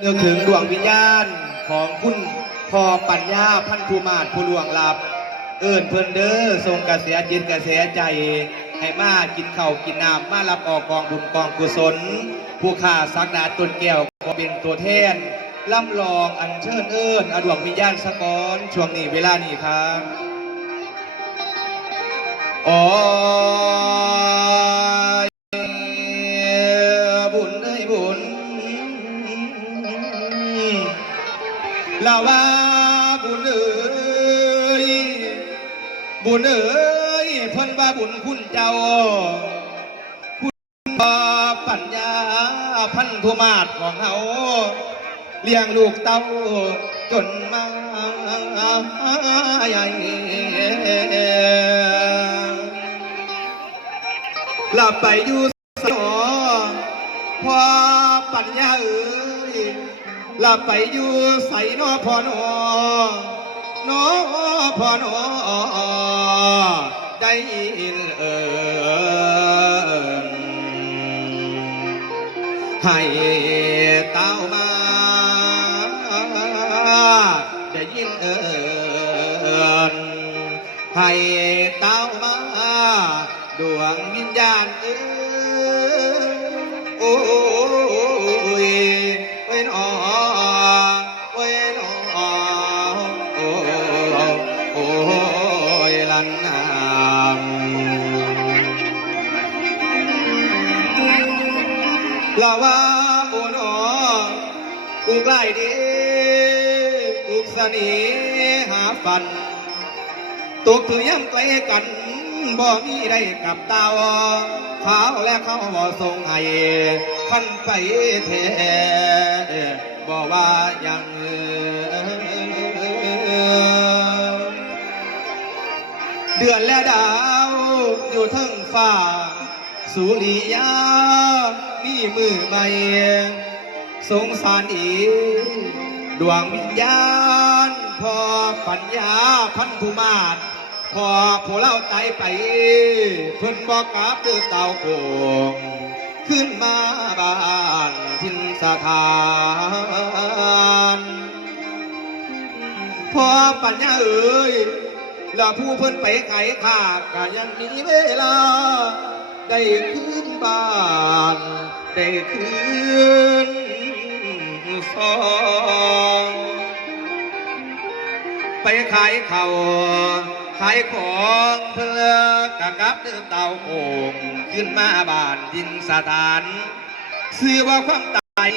นึกถึงดวงวิญญาณของคุณพ่อปัญญาพันธุมาศผู้ลวงลับ เอิญเพิ่นเด้อทรงกระแสจิตกระแสใจ ให้มากินเข้ากินน้ำมารับออกกองบุญกองกุศล ผู้ข่าสักดาตนแก้วก็เป็นตัวแทนล่ำลองอัญเชิญเอิญอดวงวิญญาณสะกอนช่วงนี้เวลานี้ครับอ๋อ ลาว่าบุญเอ้ยบุญเอ้ยเพิ่นว่าบุญคุณเจ้าคุณปัญญาพันธุมาศของเฮาเลี้ยงลูกเต้าจนมาใหญ่หลับไปอยู่สนอพอปัญญาเอ้ย ลับไปอยู่ใส่นอพอนอนอพอนอได้ยินเอิญให้เต้ามาได้ยินเอิญให้เต้ามาดวงวิญญาณเอ้ย อุกไล่ดีอุกสนีหาฟัน ตกถือย่ำไกลกันบ่มีได้กับตาวขาวและเขาบ่ทรงให้ขันไปแท้บ่ว่ายังเดือนและดาวอยู่ทั้งฟ้า สุริยามีมือใหม่ สงสารอีดวงวิญญาณพอปัญญาพันธุมาศพอผู้เล่าตายไปเพิ่นบอกกลับเดือเต่าโกงขึ้นมาบ้านทินสถานพอปัญญาเอ๋ยแล้วผู้เพิ่นไปไขขาดก็ยังมีเวลา ได้ขึ้นบ้าน ได้ขึ้น ไปขายเขาขายของเพื่อกะกับเดิมเตาโอ่งขึ้นมาบ้านดินสถานซื้อว่าความตาย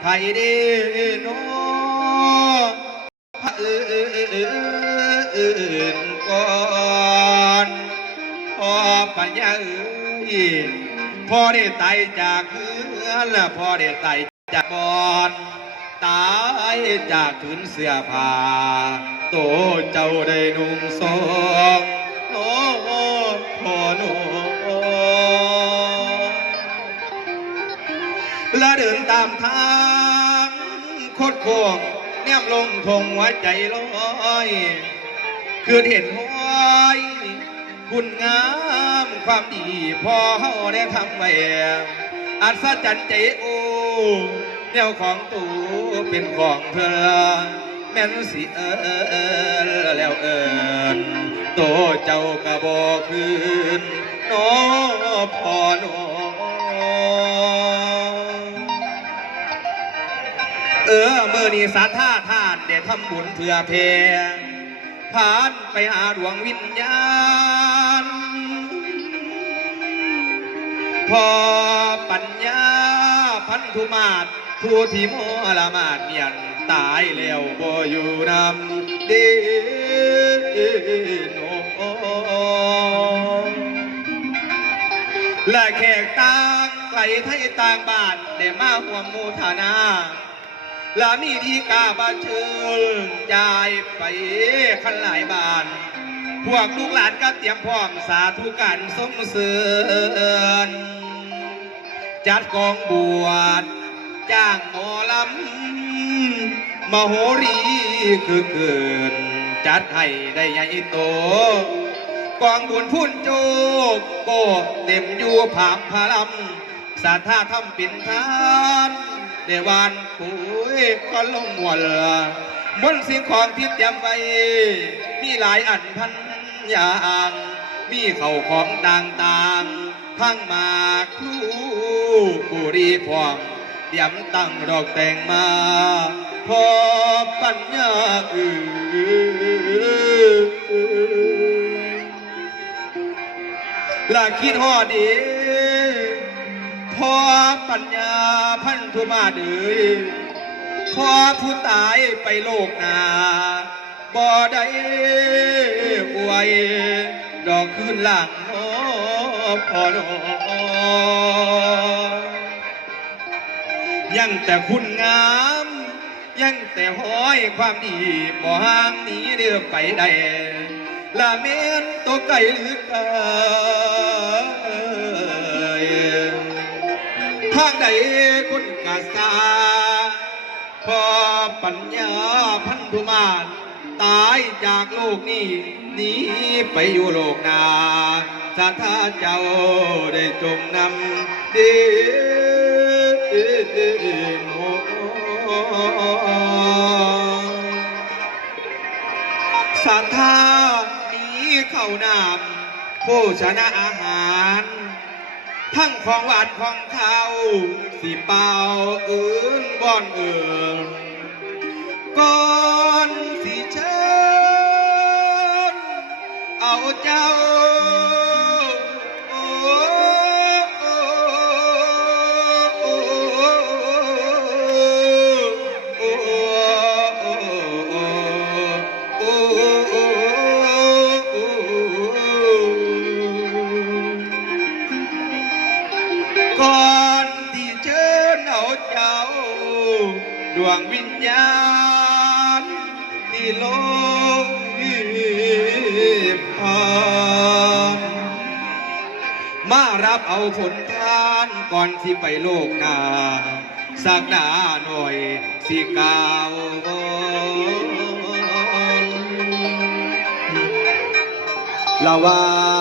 ไผเด้โนพระอื่นก่อนพอปัญญาเอ้ยพอได้ตายจากเพื่อนและพอได้ตายจากก่อน ตายจากถุนเสื้อผ้าโตเจ้าได้นุ่งสองโอ้พอโนและเดินตามทางโคดโค้งแนมลงทงหัวใจลอยคือเห็นห้อยคุณงามความดีพอเฮาได้ทำไว้อัศจรรย์ใจโอ้แนวของตู เป็นของเธอแม่นสิเอินแล้วเอินโตเจ้ากระบอกคืนโนพอโนเออเมื่อนี้สาธาท่านเดี๋ยวทำบุญเพื่อเพงผ่านไปหาดวงวิญญาณ พอปัญญาพันธุมาศ ผู้ที่มละมาดเมียนตายแล้วบ่อยู่นำเดโนและแขกต่างไกลไทยต่างบ้านได้มาห่วมมูฐานาและมีดีกาบาเชิญยายไปขันหลายบ้าน พวกลูกหลานก็เตรียมพร้อมสาธุการสมเสริญจัดกองบวช จ้างหมอลำมโหรีคือเกินจัดให้ได้ใหญ่โต กองบุญพุ่นโจกโกเต็มอยู่ผามพาลำสาธาทำปิ่นทานเดวานปุยก็ลงมวลมนสิ่งของที่เตรียมไว้ มีหลายอันพันอย่างมีเข่าของต่างๆ ทั้งมาครูบุรีพวง เตรียมตั้งดอกแต่งมา พอปัญญาอือลาคิดฮอดีพอปัญญาพันธุมาเดือยพอผู้ตายไปโลกนาบ่ได้อวย ดอกคืนหลังโอ้พอดอ ยังแต่คุณงาม ยังแต่ห้อยความดีบ่ห่างหนีเดือไปได้ละเมนตัวไก่หรือไก่ทางใดคนกาสาพอปัญญาพันธุมานตายจากโลกนี้หนีไปอยู่โลกนาสาธาเจ้าได้จงนำเดโน ศรัทธามีเข้าวนำผู้ชนะอาหาร ทั้งของหวานของเขาสีเป่าอื่นบ่อนเอื่นก่อนสีเชิญเอาเจ้า พานมารับเอาผลทานก่อนที่ไปโลกนาสักนาหน่อยสิกาวละว่า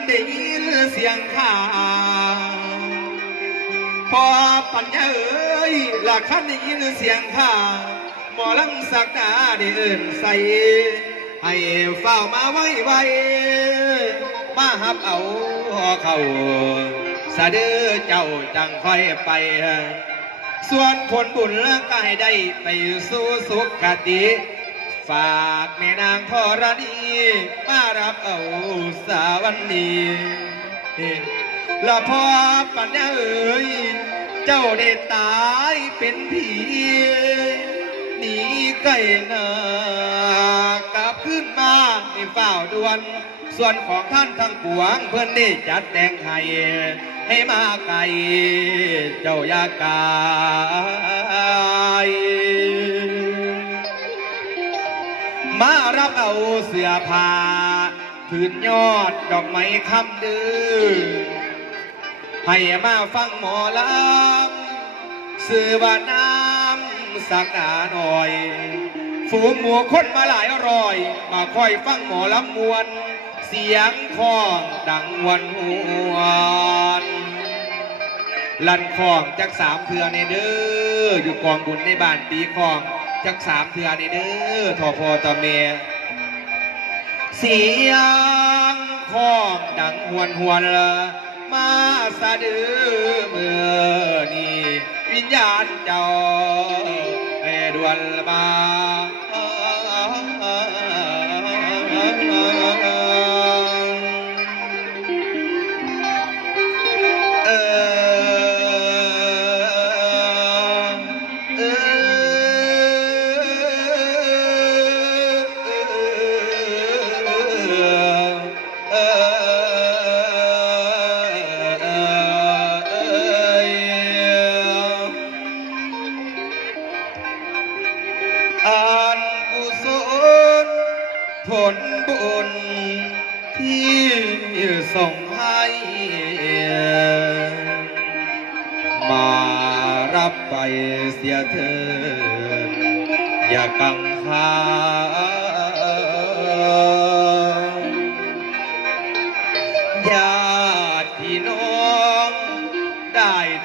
นได้ยินเสียงข่าพอปัญญาเอ้ยหลาคันได้ยินเสียงข่าหมอลำสักดาได้เอิ่นใส่ให้เฝ้ามาไว้ไว้มาหับเอาเขาสะดือเจ้าจังค่อยไป ส่วนผลบุญและกายได้ไปสู่สุขติ ฝากแม่นางธรณีมารับเอาสาวันนี้ละพอปัญญาเอ๋ยเจ้าได้ตายเป็นผีหนีไก่นากลับขึ้นมาในเฝ้าดวน ส่วนของท่านทั้งปวงเพื่อนได้จัดแต่งให้ให้มาไกลเจ้ายากาย มารับเอาเสื้อผ้าผืนยอดดอกไม้คำดือให้มาฟังหมอลำสื่อว่าน้ำสักดาหน่อย ฝูงหมูคนมาหลายร้อย มาคอยฟังหมอลำมวน เสียงข้องดังวันหวนลันคองจากสามเทือในเด้ออยู่กองบุญในบ้านปีคอง จากสามเทือนเด้อทอพอตอเมเสียงข้องดังหวนหวนละมาสะดือเมื่อนี้วิญญาณเจ้าให้ดวนมา อ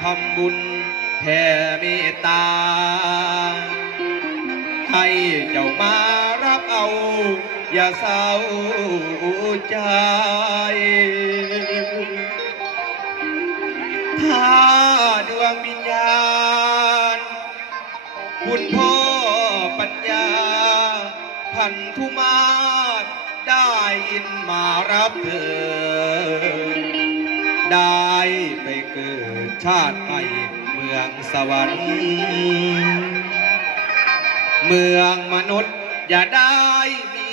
ทำบุญแผ่เมตตา ให้เจ้ามารับเอา อย่าเศร้าใจถ้าดวงวิญญาณ คุณพ่อปัญญา พันธุมาตได้ยินมารับเถิดได้ ไปเกิดชาติใหม่เมืองสวรรค์ เมืองมนุษย์อย่าได้มี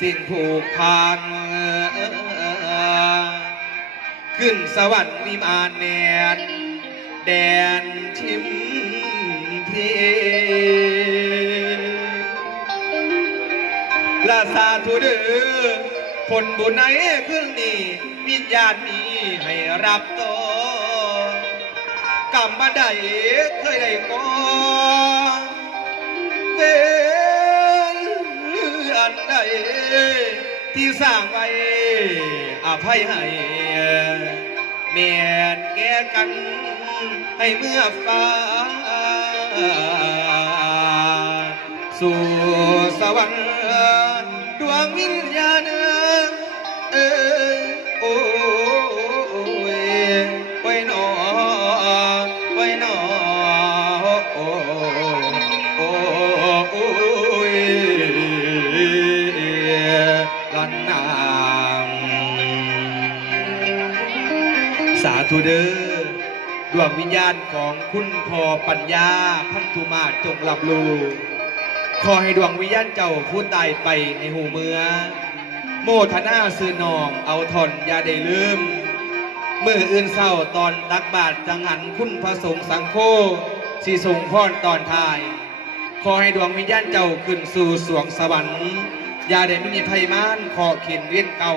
สิ่งผูกพันขึ้นสวรรค์วิมานแนนแดนชิมพีลาสาธุเดือผลบุญไหนคืนนี้วิญญาณมี ให้รับต่อกรรมมาได้เคยได้ก่อเวนเลือนใดที่สร้างไว้อภัยให้แม่นแก่กันให้เมื่อฟ้า สู่สวรรค์ดวงวิญญาณ ธุเด้อดวงวิญญาณของคุณพ่อปัญญาพันธุมาจงรับรู้ขอให้ดวงวิญญาณเจ้าผู้ตายไปในหูเมือ โมทนาซื้อนองเอาทอนอย่าได้ลืมเมื่ออื่นเศร้าตอนตักบาทจังหันคุณพระสงฆ์สังโฆสีทรงพรตอนทาย ขอให้ดวงวิญญาณเจ้าขึ้นสู่สวงสวรรค์อย่าได้มีภัยมานขอเข็นเวียนเก่า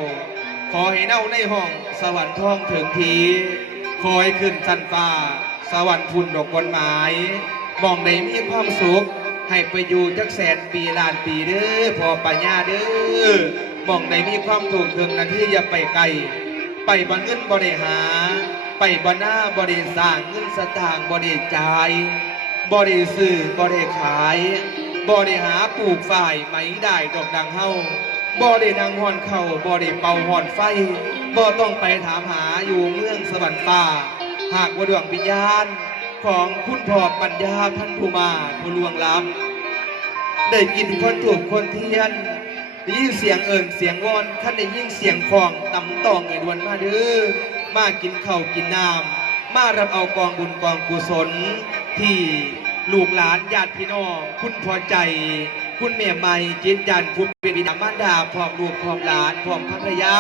ขอให้เน่าในห้องสวรรค์ท่องถึงที ขอให้ขึ้นสันฟ้า สวรรค์พุ่นดอกบนไม้มองได้มีความสุข ให้ไปอยู่จักแสนปีล้านปีเด้อพอปัญญาเด้อมองได้มีความถูกเครื่องนาที่อย่าไปไกล ไปบ่เงินบ่ได้หาไปบ่หน้าบ่ได้สร้างเงินสตางค์บ่ได้จ่ายบ่ได้ซื้อบ่ได้ขายบ่ได้หาปลูกฝ่ายไหมได้ดอกดังเฮาบ่ได้นางหอนเข้าบ่ได้เป่าหอนไฟ บ่ต้องไปถามหาอยู่เมืองสวรรค์ฟ้าหากว่าดวงวิญญาณของคุณพ่อปัญญาพันธุมาผู้ลวงล้ำได้กินคนถูกคนเทียนได้ยินเสียงเอิญเสียงวอนท่านได้ยินเสียงของตำตองไอ้ดวนมาเด้อมากินข้าวกินน้ำมารับเอากองบุญกองกุศล ที่ลูกหลานญาติพี่น้องคุณพอใจ คุณแม่ใหม่จิตจันทร์คุณเป็นบิดามารดาพร้อมลูกพร้อมหลานพร้อมภรรยา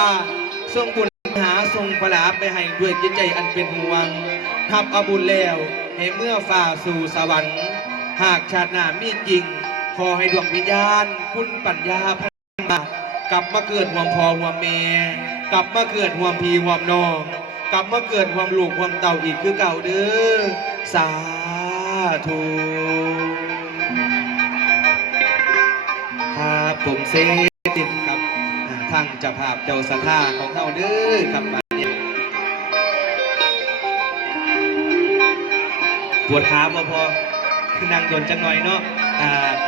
ทรงบุญหาทรงประลาไปให้ด้วยจิตใจอันเป็นห่วงทับอาบุญแล้วให้เมื่อฝ่าสู่สวรรค์ หากชาติหน้ามีจริง ขอให้ดวงวิญญาณ คุณปัญญาพัฒนากลับมาเกิดห่วมพอห่วมเมกลับมาเกิดห่วมพีห่วมน้องกลับมาเกิดห่วมลูกห่วมเต่าอีกคือเก่าเด้อสาธุครับผมเซตินครับอ่า ทางเจ้าภาพเจ้าสถาของเขาเด้อครับบัดนี้ปวดขาบ่พอคือนั่งโดนจังหน่อยเนาะอ่า